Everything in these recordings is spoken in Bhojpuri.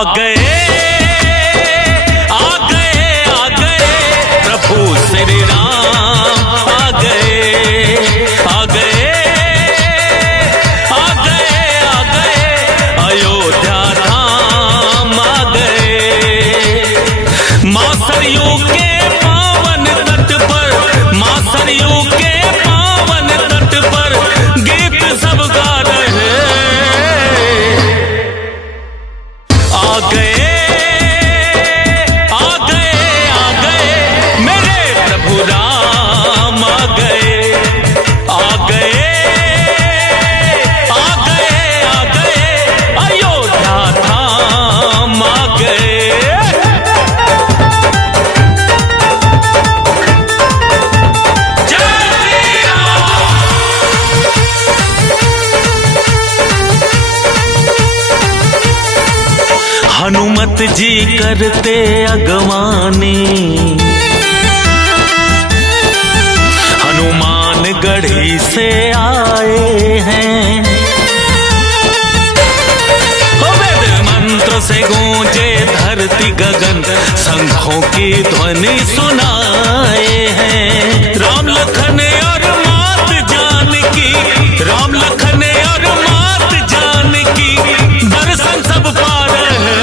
आ गए प्रभु श्री राम आ गए अयोध्या धाम आ गए। मां सरयू के पावन तट पर, मां सरयू के पावन तट पर गीत सब गा रहे। आ गए मेरे प्रभु राम आ गए अयोध्या धाम आ गए। हनुमत जी करते अगवानी, हनुमान गढ़ी से आए हैं। वेद मंत्र से गूंजे धरती गगन, शंखों की ध्वनि सुनाए हैं। राम लखन और मात जानकी, राम लखन और मात जानकी दर्शन सब पा रहे।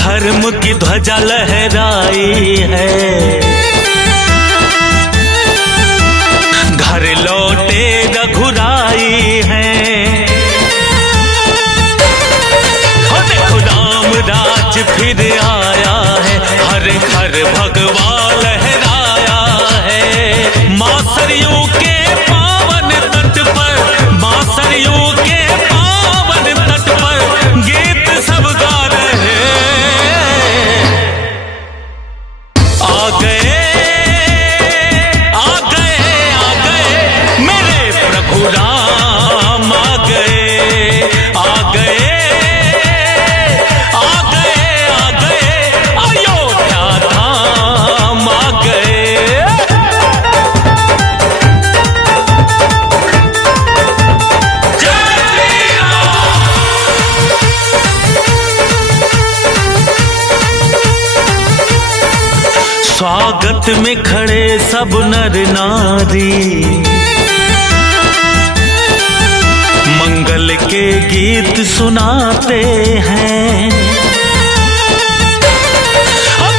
धर्म की ध्वजा लहराई है, घर लौटे रघुराई है। देखो राम राज फिर आया है, हर घर भगवा लहराया है। मां सरयू के पावन तट पर, मां सरयू के पावन तट पर गीत सब गा रहे। मेरे प्रभु राम आ गए अयोध्या धाम आ गए। स्वागत में खड़े सब नर नारी, मंगल के गीत सुनाते हैं।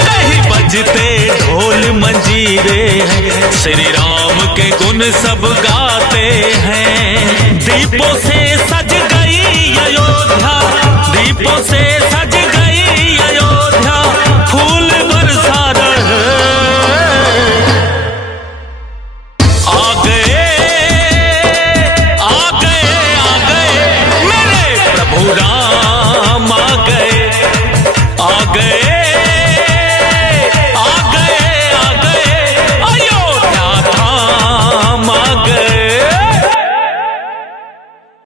कहीं बजते ढोल मंजीरे हैं, श्री राम के गुण सब गाते हैं। दीपों से सज गई अयोध्या, दीपों से